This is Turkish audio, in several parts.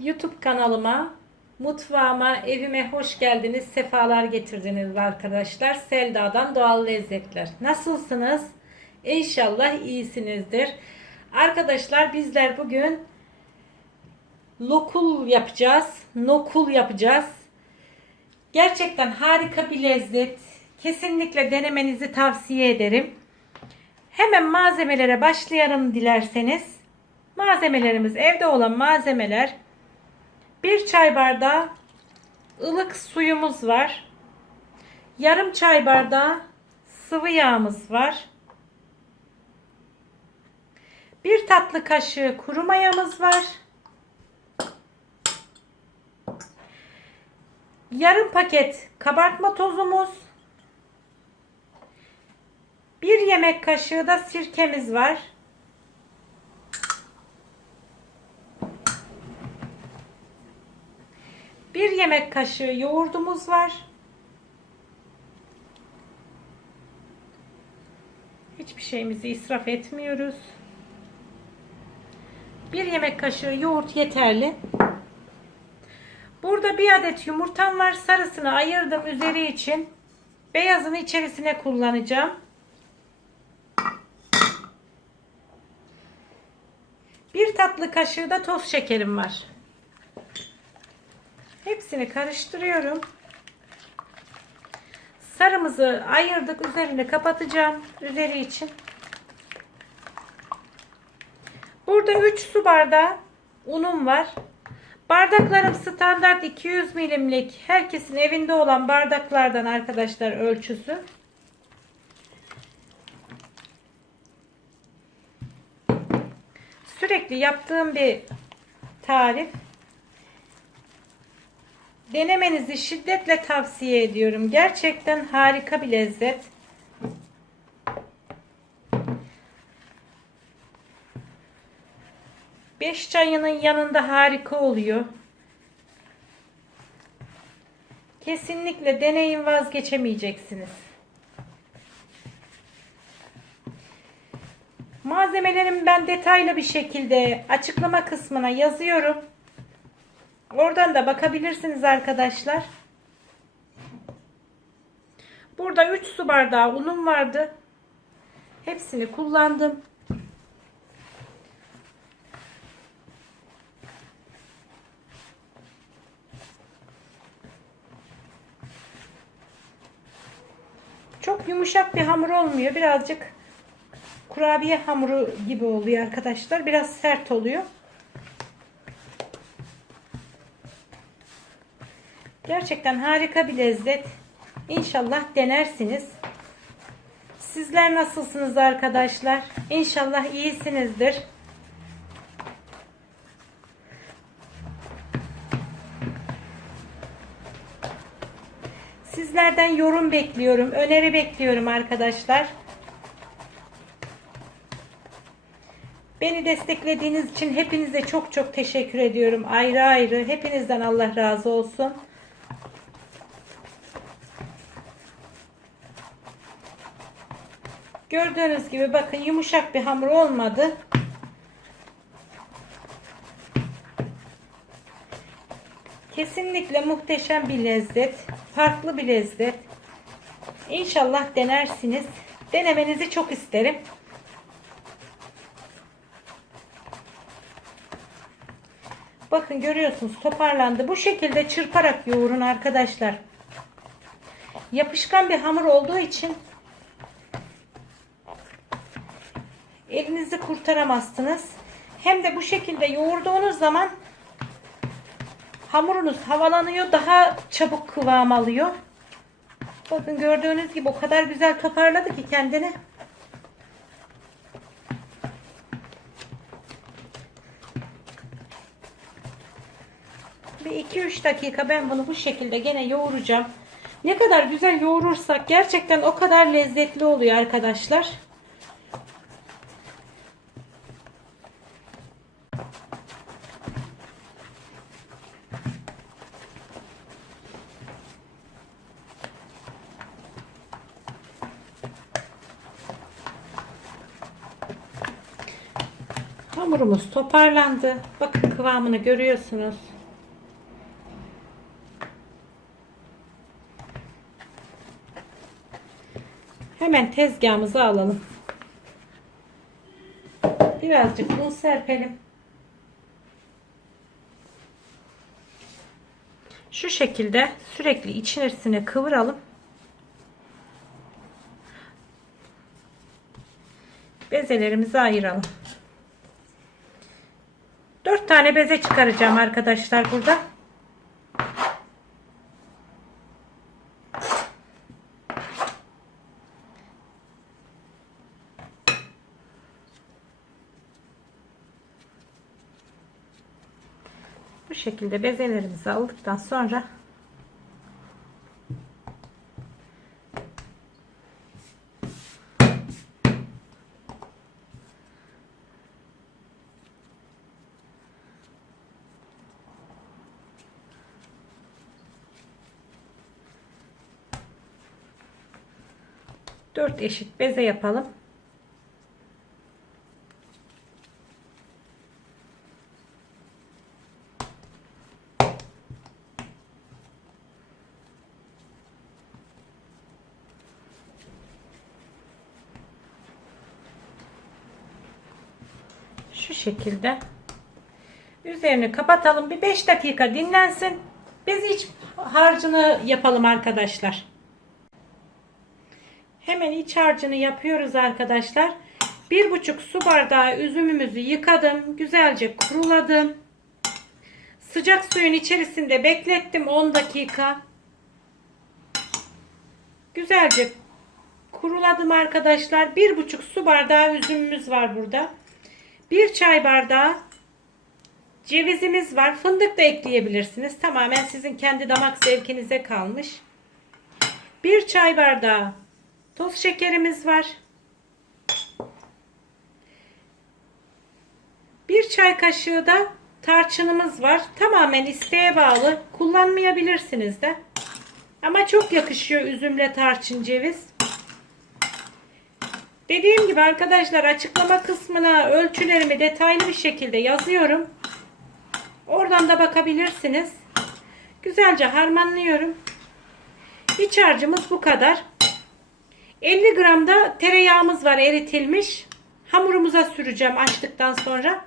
YouTube kanalıma, mutfağıma, evime hoş geldiniz, sefalar getirdiniz arkadaşlar. Selda'dan Doğal Lezzetler. Nasılsınız? İnşallah iyisinizdir. Arkadaşlar bizler bugün lokul yapacağız, nokul yapacağız. Gerçekten harika bir lezzet. Kesinlikle denemenizi tavsiye ederim. Hemen malzemelere başlayalım dilerseniz. Malzemelerimiz evde olan malzemeler. Bir çay bardağı ılık suyumuz var. Yarım çay bardağı sıvı yağımız var. Bir tatlı kaşığı kuru mayamız var. Yarım paket kabartma tozumuz. Bir yemek kaşığı da sirkemiz var. Bir yemek kaşığı yoğurdumuz var. Hiçbir şeyimizi israf etmiyoruz. Bir yemek kaşığı yoğurt yeterli. Burada bir adet yumurtam var. Sarısını ayırdım üzeri için. Beyazını içerisine kullanacağım. Bir tatlı kaşığı da toz şekerim var. Hepsini karıştırıyorum. Sarımızı ayırdık. Üzerini kapatacağım. Üzeri için. Burada 3 su bardağı unum var. Bardaklarım standart 200 milimlik. Herkesin evinde olan bardaklardan arkadaşlar ölçüsü. Sürekli yaptığım bir tarif. Denemenizi şiddetle tavsiye ediyorum. Gerçekten harika bir lezzet. Beş çayının yanında harika oluyor. Kesinlikle deneyin vazgeçemeyeceksiniz. Malzemelerimi ben detaylı bir şekilde açıklama kısmına yazıyorum. Oradan da bakabilirsiniz arkadaşlar. Burada 3 su bardağı unum vardı. Hepsini kullandım. Çok yumuşak bir hamur olmuyor. Birazcık kurabiye hamuru gibi oluyor arkadaşlar. Biraz sert oluyor. Gerçekten harika bir lezzet. İnşallah denersiniz. Sizler nasılsınız arkadaşlar? İnşallah iyisinizdir. Sizlerden yorum bekliyorum, öneri bekliyorum arkadaşlar. Beni desteklediğiniz için hepinize çok çok teşekkür ediyorum. Ayrı ayrı. Hepinizden Allah razı olsun. Gördüğünüz gibi bakın yumuşak bir hamur olmadı. Kesinlikle muhteşem bir lezzet. Farklı bir lezzet. İnşallah denersiniz. Denemenizi çok isterim. Bakın görüyorsunuz toparlandı. Bu şekilde çırparak yoğurun arkadaşlar. Yapışkan bir hamur olduğu için elinizi kurtaramazsınız. Hem de bu şekilde yoğurduğunuz zaman hamurunuz havalanıyor. Daha çabuk kıvam alıyor. Bakın gördüğünüz gibi o kadar güzel toparladı ki kendini. Bir 2-3 dakika ben bunu bu şekilde gene yoğuracağım. Ne kadar güzel yoğurursak gerçekten o kadar lezzetli oluyor arkadaşlar. Hamurumuz toparlandı. Bakın kıvamını görüyorsunuz. Hemen tezgahımıza alalım. Birazcık un serpelim. Şu şekilde sürekli içerisine kıvıralım. Bezelerimizi ayıralım. 4 tane beze çıkaracağım arkadaşlar burada. Bu şekilde bezelerimizi aldıktan sonra dört eşit beze yapalım. Şu şekilde. Üzerini kapatalım. Bir 5 dakika dinlensin. Biz iç harcını yapalım arkadaşlar. Hemen iç harcını yapıyoruz arkadaşlar. Bir buçuk su bardağı üzümümüzü yıkadım. Güzelce kuruladım. Sıcak suyun içerisinde beklettim 10 dakika. Güzelce kuruladım arkadaşlar. Bir buçuk su bardağı üzümümüz var burada. Bir çay bardağı cevizimiz var. Fındık da ekleyebilirsiniz. Tamamen sizin kendi damak zevkinize kalmış. Bir çay bardağı toz şekerimiz var. Bir çay kaşığı da tarçınımız var. Tamamen isteğe bağlı. Kullanmayabilirsiniz de. Ama çok yakışıyor üzümle tarçın ceviz. Dediğim gibi arkadaşlar açıklama kısmına ölçülerimi detaylı bir şekilde yazıyorum. Oradan da bakabilirsiniz. Güzelce harmanlıyorum. İç harcımız bu kadar. 50 gram da tereyağımız var eritilmiş. Hamurumuza süreceğim açtıktan sonra.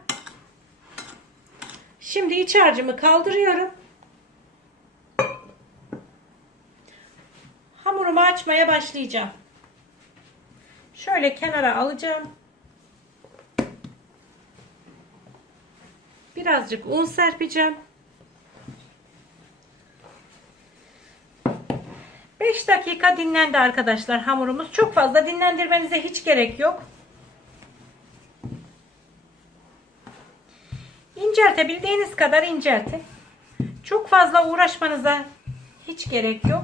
Şimdi iç harcımı kaldırıyorum. Hamurumu açmaya başlayacağım. Şöyle kenara alacağım. Birazcık un serpeceğim. 5 dakika dinlendi arkadaşlar hamurumuz. Çok fazla dinlendirmenize hiç gerek yok. İnceltebildiğiniz kadar inceltin. Çok fazla uğraşmanıza hiç gerek yok.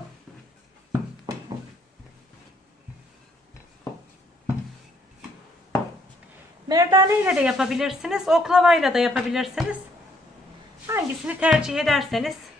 Merdane ile de yapabilirsiniz. Oklava ile de yapabilirsiniz. Hangisini tercih ederseniz.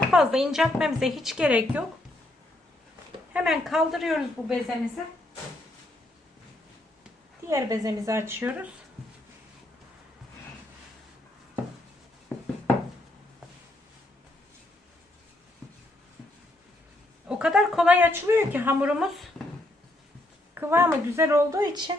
Çok fazla inceltmemize hiç gerek yok. Hemen kaldırıyoruz bu bezemizi. Diğer bezemizi açıyoruz. O kadar kolay açılıyor ki hamurumuz. Kıvamı güzel olduğu için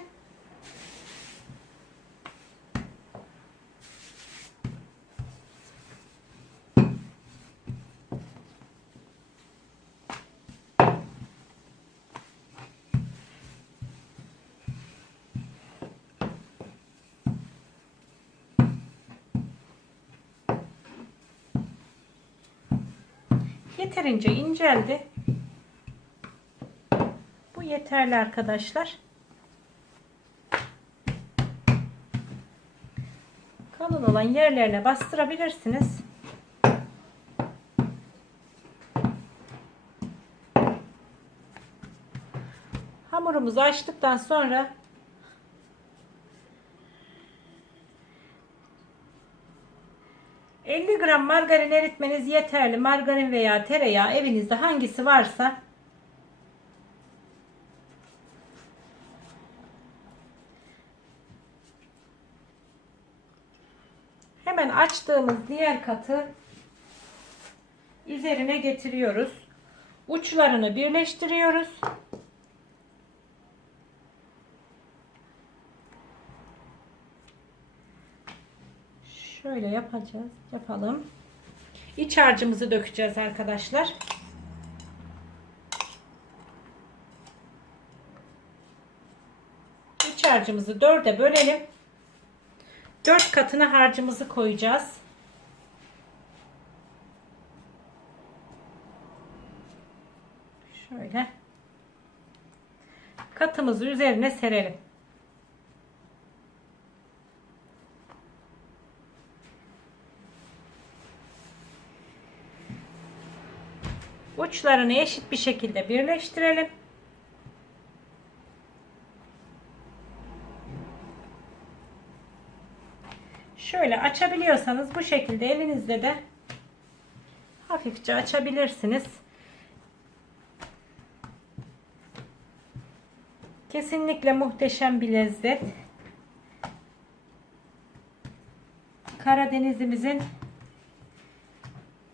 yeterince inceldi. Bu yeterli arkadaşlar. Kalın olan yerlerine bastırabilirsiniz. Hamurumuzu açtıktan sonra 50 gram margarin eritmeniz yeterli. Margarin veya tereyağı evinizde hangisi varsa Hemen açtığımız diğer katı üzerine getiriyoruz. Uçlarını birleştiriyoruz. Şöyle yapacağız. Yapalım. İç harcımızı dökeceğiz arkadaşlar. İç harcımızı dörde bölelim. Dört katına harcımızı koyacağız. Şöyle. Katımızı üzerine serelim. Uçlarını eşit bir şekilde birleştirelim. Şöyle açabiliyorsanız bu şekilde elinizde de hafifçe açabilirsiniz. Kesinlikle muhteşem bir lezzet. Karadenizimizin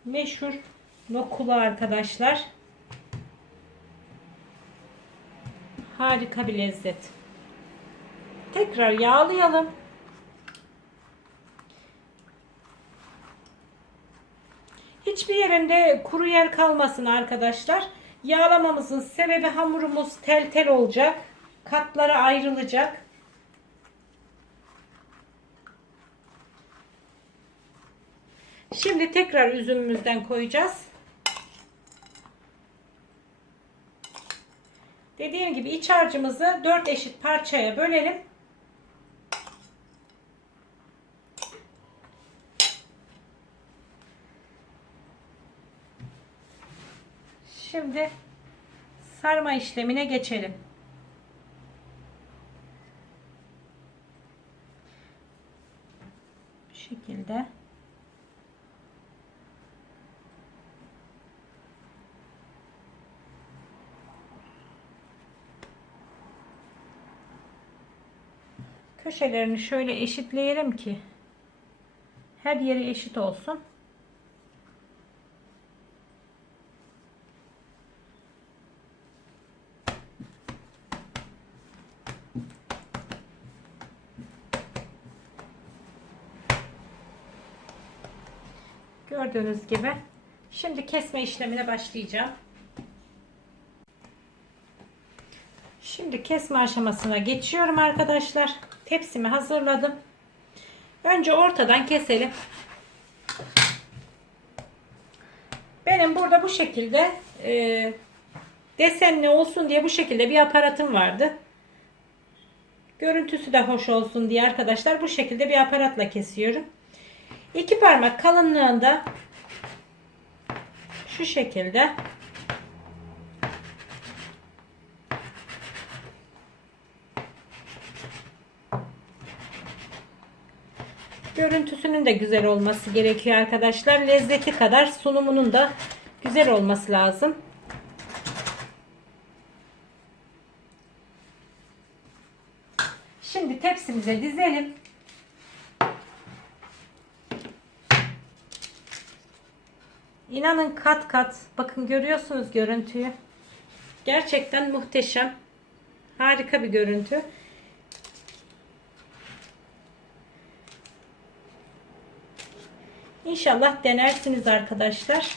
meşhur lokulu arkadaşlar. Harika bir lezzet. Tekrar yağlayalım. Hiçbir yerinde kuru yer kalmasın arkadaşlar. Yağlamamızın sebebi hamurumuz tel tel olacak. Katlara ayrılacak. Şimdi tekrar üzümümüzden koyacağız. Dediğim gibi iç harcımızı 4 eşit parçaya bölelim. Şimdi sarma işlemine geçelim. Bu şekilde. Köşelerini şöyle eşitleyelim ki her yeri eşit olsun. Gördüğünüz gibi. Şimdi kesme işlemine başlayacağım. Şimdi kesme aşamasına geçiyorum arkadaşlar. Tepsimi hazırladım. Önce ortadan keselim. Benim burada bu şekilde e, desenli olsun diye bu şekilde bir aparatım vardı. Görüntüsü de hoş olsun diye arkadaşlar bu şekilde bir aparatla kesiyorum. İki parmak kalınlığında şu şekilde görüntüsünün de güzel olması gerekiyor arkadaşlar. Lezzeti kadar sunumunun da güzel olması lazım. Şimdi tepsimize dizelim. İnanın kat kat. Bakın görüyorsunuz görüntüyü. Gerçekten muhteşem. Harika bir görüntü. İnşallah denersiniz arkadaşlar.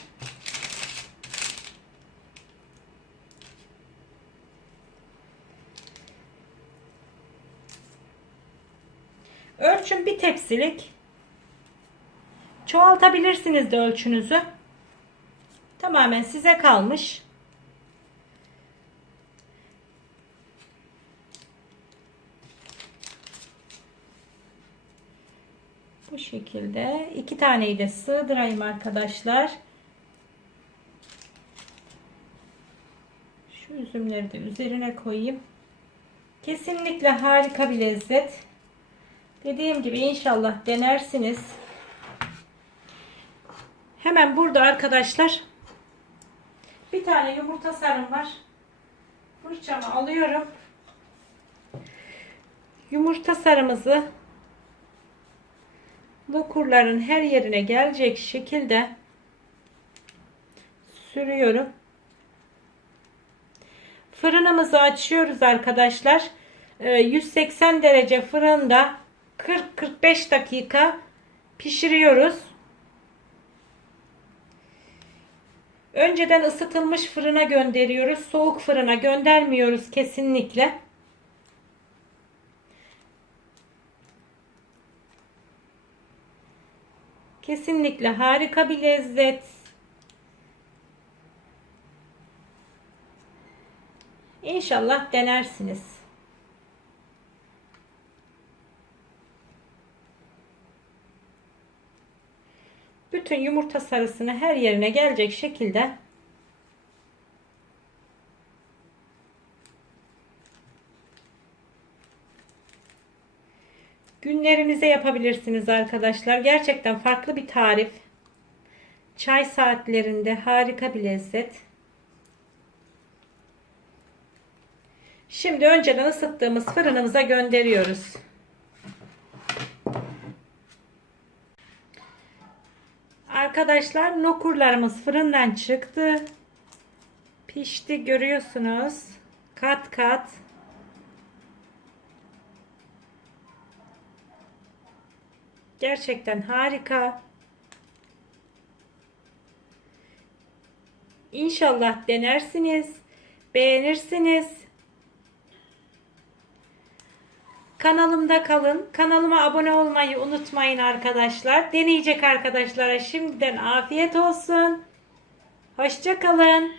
Ölçüm bir tepsilik. Çoğaltabilirsiniz de ölçünüzü. Tamamen size kalmış. Bu şekilde iki taneyi de sığdırayım arkadaşlar. Şu üzümleri de üzerine koyayım. Kesinlikle harika bir lezzet. Dediğim gibi inşallah denersiniz. Hemen burada arkadaşlar bir tane yumurta sarım var. Fırçamı alıyorum. Yumurta sarımızı lokurların her yerine gelecek şekilde sürüyorum. Fırınımızı açıyoruz arkadaşlar. Ee, 180 derece fırında 40-45 dakika pişiriyoruz. Önceden ısıtılmış fırına gönderiyoruz. Soğuk fırına göndermiyoruz kesinlikle. Kesinlikle harika bir lezzet. İnşallah denersiniz. Bütün yumurta sarısını her yerine gelecek şekilde günlerinize yapabilirsiniz arkadaşlar. Gerçekten farklı bir tarif. Çay saatlerinde harika bir lezzet. Şimdi önceden ısıttığımız fırınımıza gönderiyoruz. Arkadaşlar nokurlarımız fırından çıktı. Pişti görüyorsunuz. Kat kat. Gerçekten harika. İnşallah denersiniz. Beğenirsiniz. Kanalımda kalın. Kanalıma abone olmayı unutmayın arkadaşlar. Deneyecek arkadaşlara şimdiden afiyet olsun. Hoşça kalın.